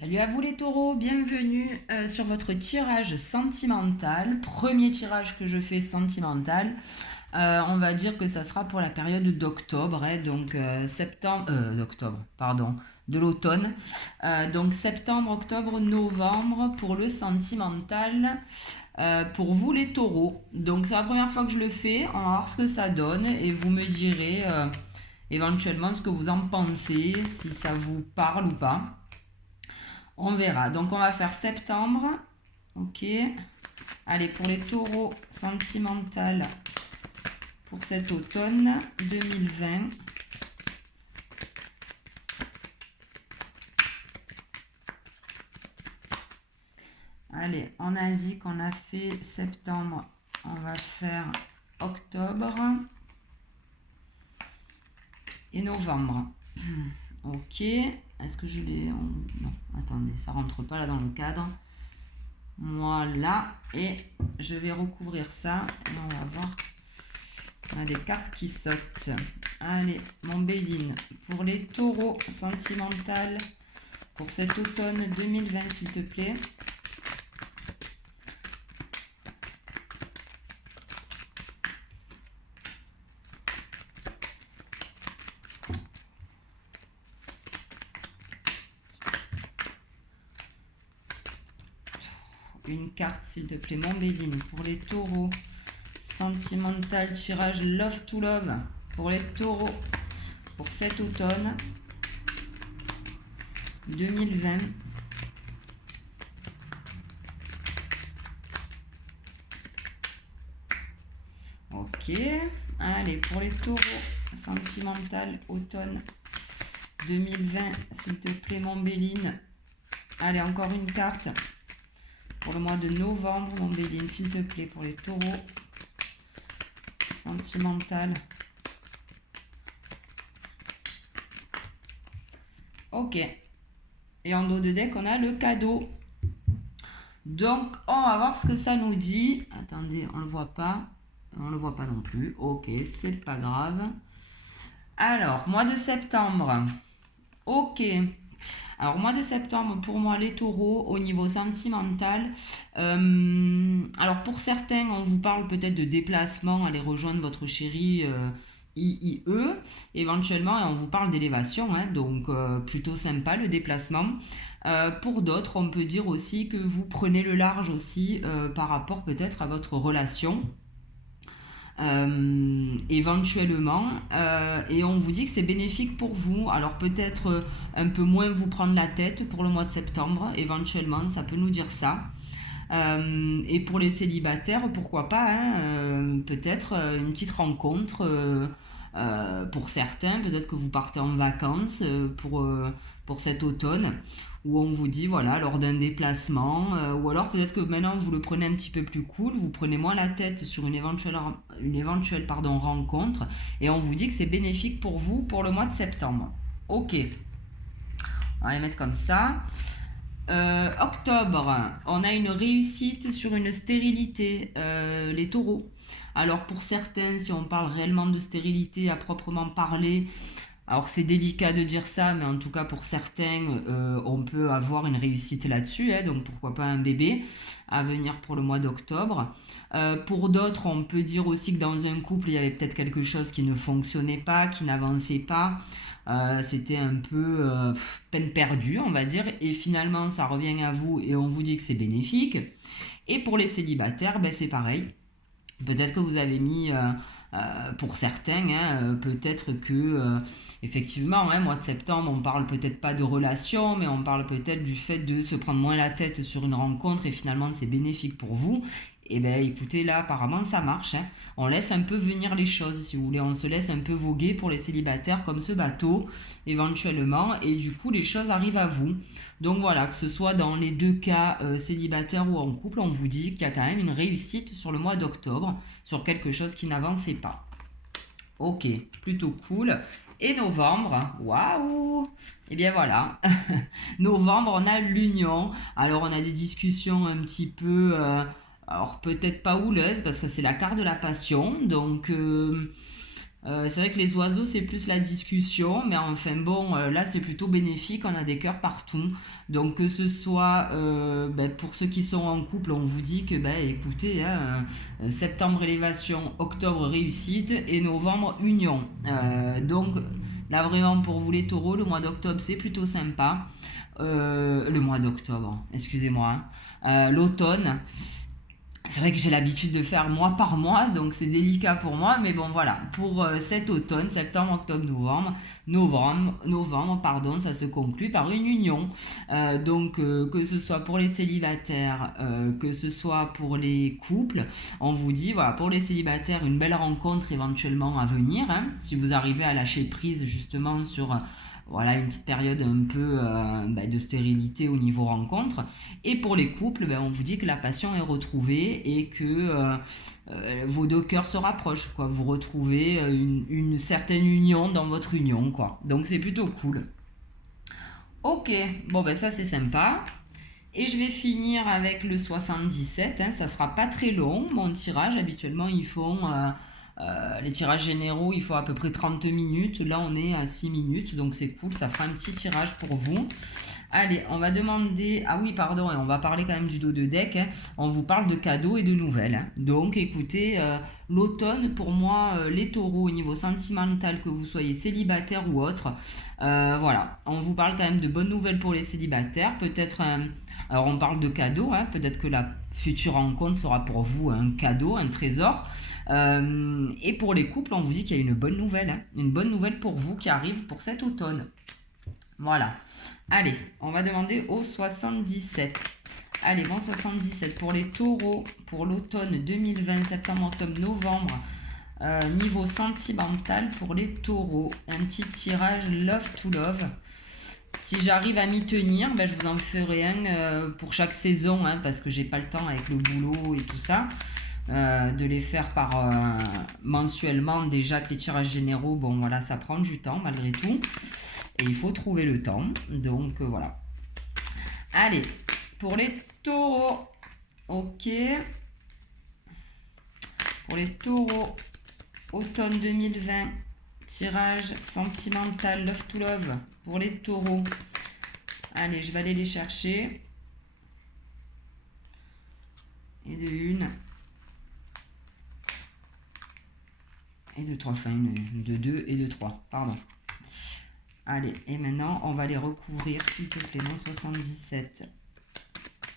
Salut à vous les taureaux, bienvenue sur votre tirage sentimental, premier tirage que je fais sentimental. On va dire que ça sera pour la période d'octobre, donc d'octobre, pardon, de l'automne. Donc septembre, octobre, novembre pour le sentimental. Pour vous les taureaux. Donc c'est la première fois que je le fais, on va voir ce que ça donne et vous me direz éventuellement ce que vous en pensez, si ça vous parle ou pas. On verra. Donc on va faire septembre. Ok. Allez, pour les taureaux sentimentales pour cet automne 2020. Allez, on a dit qu'on a fait septembre. On va faire octobre et novembre. Ok. Est-ce que je l'ai... Non, attendez, ça rentre pas là dans le cadre. Voilà. Et je vais recouvrir ça. Et on va voir. On a des cartes qui sautent. Allez, mon Béline. Pour les taureaux sentimentales pour cet automne 2020, s'il te plaît. Une carte, s'il te plaît, mon Béline. Pour les taureaux sentimental, tirage Love to Love. Pour les taureaux, pour cet automne 2020. Ok. Allez, pour les taureaux sentimental, automne 2020, s'il te plaît, mon Béline. Allez, encore une carte. Pour le mois de novembre, mon Béline, s'il te plaît, pour les taureaux. Sentimental. Ok. Et en dos de deck, on a le cadeau. Donc, on va voir ce que ça nous dit. Attendez, on le voit pas. On le voit pas non plus. Ok, c'est pas grave. Alors, mois de septembre. Ok. Alors, mois de septembre, pour moi, les taureaux, au niveau sentimental. Alors, pour certains, on vous parle peut-être de déplacement, aller rejoindre votre chéri IE, éventuellement, et on vous parle d'élévation, donc plutôt sympa le déplacement. Pour d'autres, on peut dire aussi que vous prenez le large aussi par rapport peut-être à votre relation. Éventuellement, et on vous dit que c'est bénéfique pour vous. Alors peut-être un peu moins vous prendre la tête pour le mois de septembre, éventuellement ça peut nous dire ça. Et pour les célibataires, pourquoi pas, peut-être une petite rencontre pour certains, peut-être que vous partez en vacances pour cet automne, où on vous dit, voilà, lors d'un déplacement, ou alors peut-être que maintenant vous le prenez un petit peu plus cool, vous prenez moins la tête sur une éventuelle rencontre, et on vous dit que c'est bénéfique pour vous pour le mois de septembre. Ok, on va les mettre comme ça. Octobre, on a une réussite sur une stérilité, les taureaux. Alors pour certains, si on parle réellement de stérilité à proprement parler, alors c'est délicat de dire ça, mais en tout cas pour certains, on peut avoir une réussite là-dessus, donc pourquoi pas un bébé à venir pour le mois d'octobre. Pour d'autres, on peut dire aussi que dans un couple, il y avait peut-être quelque chose qui ne fonctionnait pas, qui n'avançait pas. C'était un peu peine perdue, on va dire, et finalement ça revient à vous et on vous dit que c'est bénéfique. Et pour les célibataires, c'est pareil. Peut-être que vous avez mis, pour certains, peut-être que effectivement, mois de septembre, on parle peut-être pas de relation, mais on parle peut-être du fait de se prendre moins la tête sur une rencontre et finalement c'est bénéfique pour vous. Et écoutez, là apparemment ça marche. On laisse un peu venir les choses, si vous voulez, on se laisse un peu voguer pour les célibataires comme ce bateau, éventuellement, et du coup les choses arrivent à vous. Donc voilà, que ce soit dans les deux cas, célibataire ou en couple, on vous dit qu'il y a quand même une réussite sur le mois d'octobre, sur quelque chose qui n'avançait pas. Ok, plutôt cool. Et novembre, waouh! Et bien voilà, novembre, on a l'union. Alors on a des discussions un petit peu, alors peut-être pas houleuses, parce que c'est la carte de la passion. Donc C'est vrai que les oiseaux, c'est plus la discussion, mais enfin bon, là, c'est plutôt bénéfique, on a des cœurs partout. Donc, que ce soit pour ceux qui sont en couple, on vous dit que, écoutez, hein, septembre élévation, octobre réussite et novembre union. Donc, là, vraiment, pour vous les taureaux, le mois d'octobre, c'est plutôt sympa. Le mois d'octobre, excusez-moi. L'automne. C'est vrai que j'ai l'habitude de faire mois par mois, donc c'est délicat pour moi, mais bon voilà, pour cet automne, septembre, octobre, novembre, pardon, ça se conclut par une union. Donc que ce soit pour les célibataires, que ce soit pour les couples, on vous dit, voilà, pour les célibataires, une belle rencontre éventuellement à venir, hein, si vous arrivez à lâcher prise justement sur voilà, une petite période un peu de stérilité au niveau rencontre. Et pour les couples, on vous dit que la passion est retrouvée et que vos deux cœurs se rapprochent, quoi. Vous retrouvez une certaine union dans votre union, quoi. Donc c'est plutôt cool. Ok, bon ça c'est sympa. Et je vais finir avec le 77, hein, ça sera pas très long, mon tirage. Habituellement ils font les tirages généraux, il faut à peu près 30 minutes. Là, on est à 6 minutes, donc c'est cool. Ça fera un petit tirage pour vous. Allez, on va demander... Ah oui, pardon, et on va parler quand même du dos de deck. Hein. On vous parle de cadeaux et de nouvelles. Hein. Donc, écoutez, l'automne, pour moi, les taureaux, au niveau sentimental, que vous soyez célibataire ou autre, voilà. On vous parle quand même de bonnes nouvelles pour les célibataires. Peut-être... alors, on parle de cadeaux. Hein. Peut-être que la future rencontre sera pour vous un cadeau, un trésor. Et pour les couples, on vous dit qu'il y a une bonne nouvelle. Hein. Une bonne nouvelle pour vous qui arrive pour cet automne. Voilà. Allez, on va demander au 77. Allez, bon 77 pour les taureaux, pour l'automne 2020, septembre, octobre, novembre. Niveau sentimental pour les taureaux. Un petit tirage love to love. Si j'arrive à m'y tenir, je vous en ferai un pour chaque saison, hein, parce que j'ai pas le temps avec le boulot et tout ça. De les faire par mensuellement. Déjà que les tirages généraux, bon voilà, ça prend du temps malgré tout. Et il faut trouver le temps. Donc voilà. Allez, pour les taureaux. Ok. Pour les taureaux, automne 2020, tirage sentimental love to love. Pour les taureaux. Allez, je vais aller les chercher. Et de une. Et de 3, enfin de 2 et de 3, pardon. Allez, et maintenant, on va les recouvrir, s'il te plaît, mon 77.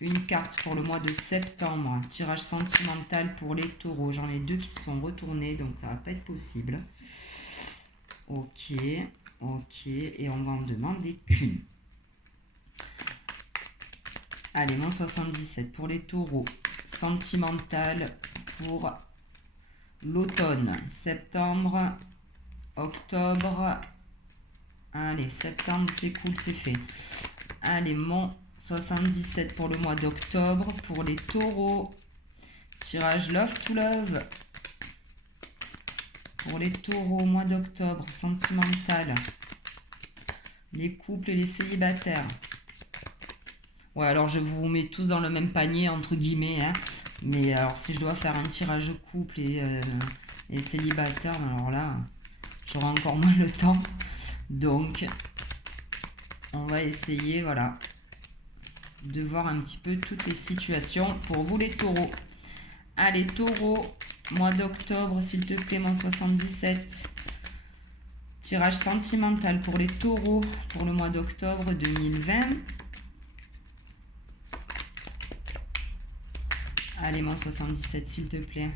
Une carte pour le mois de septembre, tirage sentimental pour les taureaux. J'en ai deux qui se sont retournés, donc ça va pas être possible. Ok, ok, et on va en demander qu'une. Allez, mon 77 pour les taureaux, sentimental pour l'automne, septembre, octobre. Allez, septembre, c'est cool, c'est fait. Allez, mon 77 pour le mois d'octobre. Pour les taureaux, tirage love to love. Pour les taureaux, mois d'octobre, sentimental. Les couples et les célibataires. Ouais, alors je vous mets tous dans le même panier, entre guillemets. Hein. Mais alors, si je dois faire un tirage couple et célibataire, alors là, j'aurai encore moins le temps. Donc, on va essayer, voilà, de voir un petit peu toutes les situations pour vous les taureaux. Allez, taureaux, mois d'octobre, s'il te plaît, mon 77. Tirage sentimental pour les taureaux pour le mois d'octobre 2020. Allez, mon 77, s'il te plaît.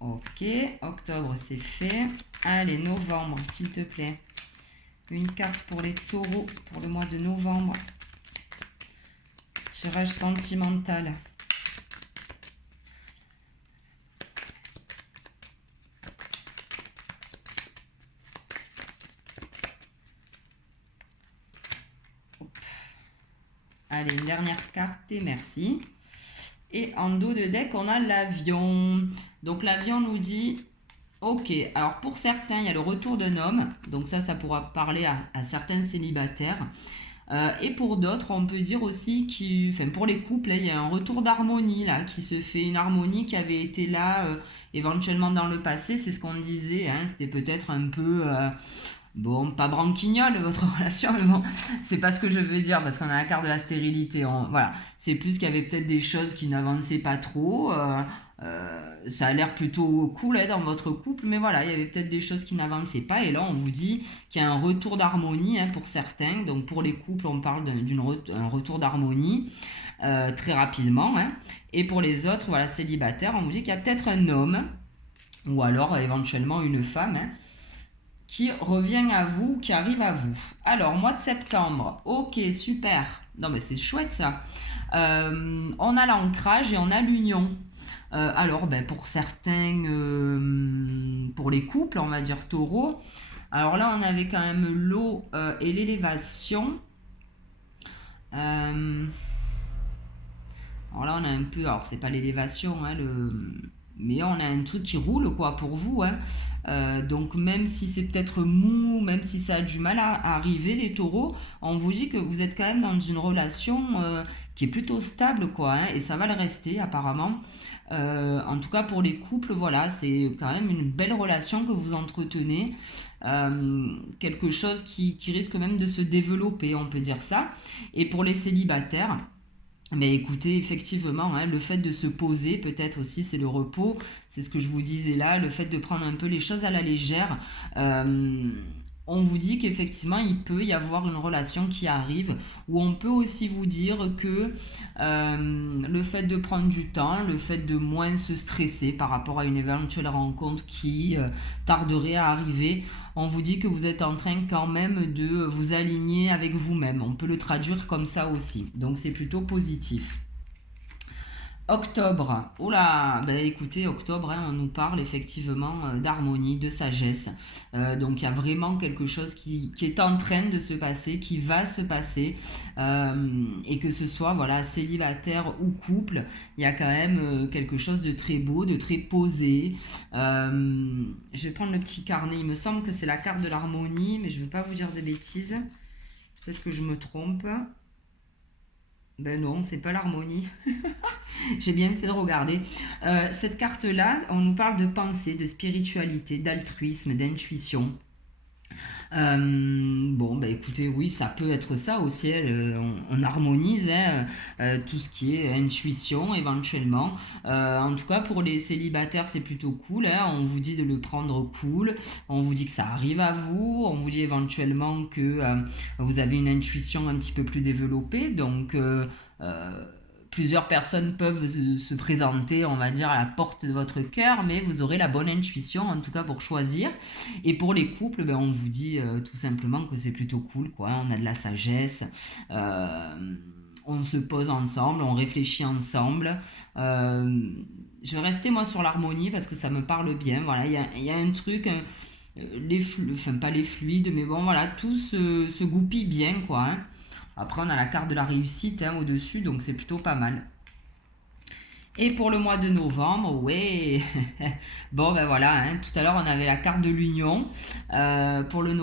Ok, octobre, c'est fait. Allez, novembre, s'il te plaît. Une carte pour les taureaux pour le mois de novembre. Tirage sentimental. Allez, une dernière carte et merci. Et en dos de deck, on a l'avion. Donc l'avion nous dit, ok, alors pour certains, il y a le retour d'un homme. Donc ça pourra parler à certains célibataires. Et pour d'autres, on peut dire aussi enfin pour les couples, il y a un retour d'harmonie là qui se fait, une harmonie qui avait été là éventuellement dans le passé, c'est ce qu'on disait, hein, c'était peut-être un peu bon, pas branquignole votre relation, mais bon, c'est pas ce que je veux dire parce qu'on a la carte de la stérilité. Voilà, c'est plus qu'il y avait peut-être des choses qui n'avançaient pas trop. Ça a l'air plutôt cool dans votre couple, mais voilà, il y avait peut-être des choses qui n'avançaient pas. Et là, on vous dit qu'il y a un retour d'harmonie pour certains. Donc pour les couples, on parle d'un retour d'harmonie très rapidement. Et pour les autres, voilà, célibataires, on vous dit qu'il y a peut-être un homme ou alors éventuellement une femme qui revient à vous, qui arrive à vous. Alors, mois de septembre, ok, super. Non, mais c'est chouette ça. On a l'ancrage et on a l'union. Alors, pour certains, pour les couples, on va dire taureau. Alors là, on avait quand même l'eau et l'élévation. Alors là, on a un peu, alors c'est pas l'élévation, mais on a un truc qui roule quoi pour vous. Donc même si c'est peut-être mou, même si ça a du mal à arriver les taureaux, on vous dit que vous êtes quand même dans une relation qui est plutôt stable quoi, et ça va le rester apparemment. En tout cas pour les couples, voilà, c'est quand même une belle relation que vous entretenez. Quelque chose qui risque même de se développer, on peut dire ça. Et pour les célibataires, mais écoutez, effectivement, le fait de se poser, peut-être aussi, c'est le repos. C'est ce que je vous disais là, le fait de prendre un peu les choses à la légère. On vous dit qu'effectivement, il peut y avoir une relation qui arrive, ou on peut aussi vous dire que le fait de prendre du temps, le fait de moins se stresser par rapport à une éventuelle rencontre qui tarderait à arriver, on vous dit que vous êtes en train quand même de vous aligner avec vous-même. On peut le traduire comme ça aussi. Donc c'est plutôt positif. Octobre, oula, écoutez, octobre, on nous parle effectivement d'harmonie, de sagesse. Donc il y a vraiment quelque chose qui est en train de se passer, qui va se passer. Et que ce soit voilà, célibataire ou couple, il y a quand même quelque chose de très beau, de très posé. Je vais prendre le petit carnet, il me semble que c'est la carte de l'harmonie, mais je ne veux pas vous dire des bêtises. Peut-être que je me trompe. Ben non, c'est pas l'harmonie. J'ai bien fait de regarder. Cette carte-là, on nous parle de pensée, de spiritualité, d'altruisme, d'intuition. Bon, écoutez, oui, ça peut être ça aussi. On harmonise tout ce qui est intuition éventuellement. En tout cas, pour les célibataires, c'est plutôt cool. On vous dit de le prendre cool. On vous dit que ça arrive à vous. On vous dit éventuellement que vous avez une intuition un petit peu plus développée. Donc, plusieurs personnes peuvent se présenter, on va dire, à la porte de votre cœur, mais vous aurez la bonne intuition, en tout cas pour choisir. Et pour les couples, on vous dit tout simplement que c'est plutôt cool, quoi. On a de la sagesse, on se pose ensemble, on réfléchit ensemble. Je vais rester moi sur l'harmonie parce que ça me parle bien. Voilà, il y a un truc... enfin pas les fluides, mais bon voilà, tout se goupille bien quoi. Après, on a la carte de la réussite au-dessus, donc c'est plutôt pas mal. Et pour le mois de novembre, ouais, bon voilà, tout à l'heure on avait la carte de l'union. Pour le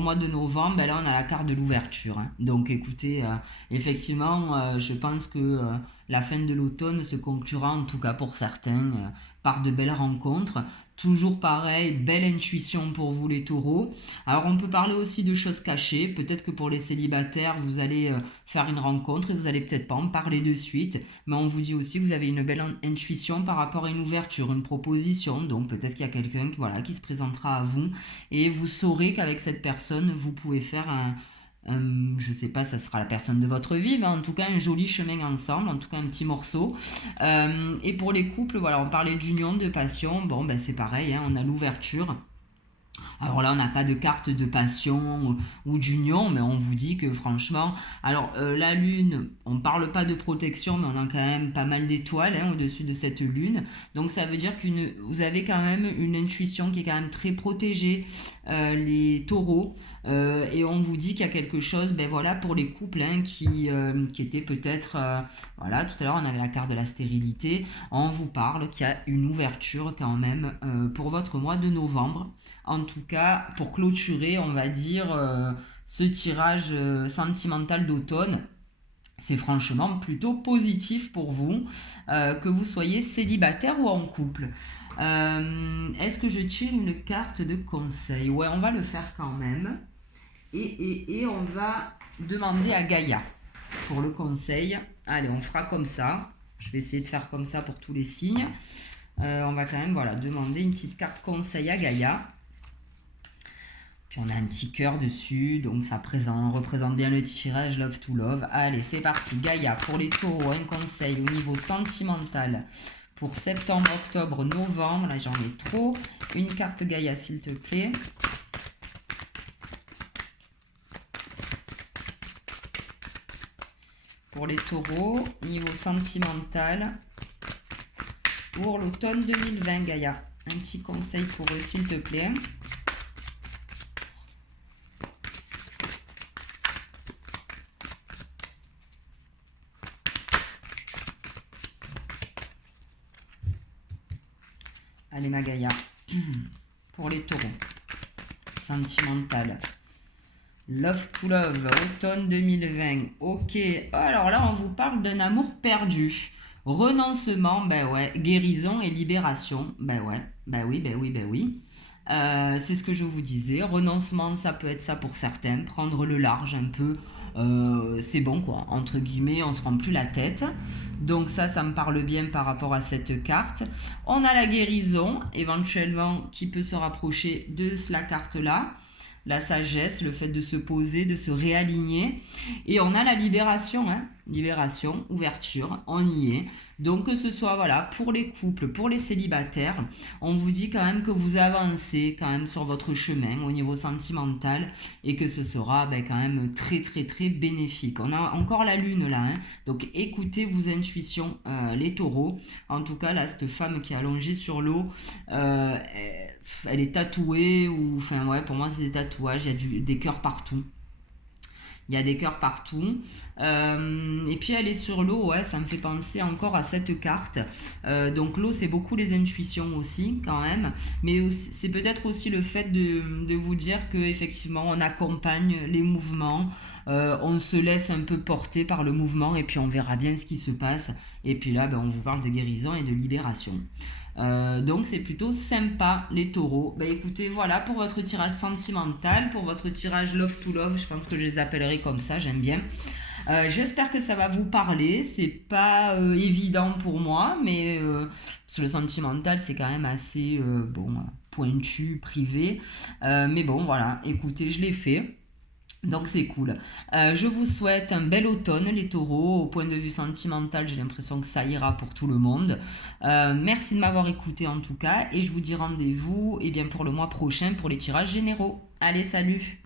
mois de novembre, là on a la carte de l'ouverture. Donc écoutez, effectivement, je pense que la fin de l'automne se conclura, en tout cas pour certains, par de belles rencontres. Toujours pareil, belle intuition pour vous les taureaux. Alors on peut parler aussi de choses cachées. Peut-être que pour les célibataires, vous allez faire une rencontre et vous allez peut-être pas en parler de suite. Mais on vous dit aussi que vous avez une belle intuition par rapport à une ouverture, une proposition. Donc peut-être qu'il y a quelqu'un qui se présentera à vous et vous saurez qu'avec cette personne, vous pouvez faire je sais pas, ça sera la personne de votre vie, mais en tout cas un joli chemin ensemble, en tout cas un petit morceau. Et pour les couples, voilà, on parlait d'union, de passion. Bon, c'est pareil, on a l'ouverture. Alors là, on n'a pas de carte de passion ou d'union, mais on vous dit que franchement, alors la lune, on ne parle pas de protection, mais on a quand même pas mal d'étoiles au-dessus de cette lune. Donc ça veut dire que vous avez quand même une intuition qui est quand même très protégée, les taureaux. Et on vous dit qu'il y a quelque chose, voilà, pour les couples qui était peut-être, voilà, tout à l'heure on avait la carte de la stérilité, on vous parle qu'il y a une ouverture quand même pour votre mois de novembre. En tout cas, pour clôturer, on va dire ce tirage sentimental d'automne. C'est franchement plutôt positif pour vous, que vous soyez célibataire ou en couple. Est-ce que je tire une carte de conseil? Ouais, on va le faire quand même. Et on va demander à Gaïa pour le conseil. Allez, on fera comme ça. Je vais essayer de faire comme ça pour tous les signes. On va quand même demander une petite carte conseil à Gaïa. Puis on a un petit cœur dessus, donc ça représente bien le tirage Love to Love. Allez, c'est parti. Gaïa, pour les taureaux, un conseil au niveau sentimental pour septembre, octobre, novembre. Là, j'en ai trop. Une carte Gaïa, s'il te plaît. Pour les taureaux, niveau sentimental, pour l'automne 2020, Gaïa. Un petit conseil pour eux, s'il te plaît. Allez, ma Gaïa. Pour les taureaux, sentimental. Love to Love, automne 2020. Ok, alors là, on vous parle d'un amour perdu. Renoncement, ben ouais. Guérison et libération, ben ouais. Ben oui, ben oui, ben oui. C'est ce que je vous disais. Renoncement, ça peut être ça pour certains. Prendre le large un peu. C'est bon, quoi. Entre guillemets, on se prend plus la tête. Donc ça me parle bien par rapport à cette carte. On a la guérison, éventuellement, qui peut se rapprocher de la carte-là. La sagesse, le fait de se poser, de se réaligner. Et on a la libération, hein. Libération, ouverture, on y est. Donc que ce soit pour les couples, pour les célibataires, on vous dit quand même que vous avancez quand même sur votre chemin au niveau sentimental et que ce sera quand même très très très bénéfique. On a encore la lune là, hein. Donc écoutez vos intuitions, les taureaux. En tout cas là, cette femme qui est allongée sur l'eau, elle est tatouée, ou enfin ouais, pour moi c'est des tatouages, il y a des cœurs partout. Il y a des cœurs partout. Et puis elle est sur l'eau, ouais, ça me fait penser encore à cette carte. Donc l'eau, c'est beaucoup les intuitions aussi, quand même. Mais c'est peut-être aussi le fait de vous dire qu'effectivement, on accompagne les mouvements. On se laisse un peu porter par le mouvement et puis on verra bien ce qui se passe. Et puis là, on vous parle de guérison et de libération. Donc c'est plutôt sympa les taureaux. Écoutez, voilà pour votre tirage sentimental, pour votre tirage love to love, je pense que je les appellerai comme ça, j'aime bien. J'espère que ça va vous parler. C'est pas évident pour moi, mais parce que le sentimental c'est quand même assez pointu, privé. Mais bon, voilà, écoutez, je l'ai fait. Donc c'est cool. Je vous souhaite un bel automne les taureaux. Au point de vue sentimental, j'ai l'impression que ça ira pour tout le monde. Merci de m'avoir écouté en tout cas. Et je vous dis rendez-vous pour le mois prochain pour les tirages généraux. Allez, salut!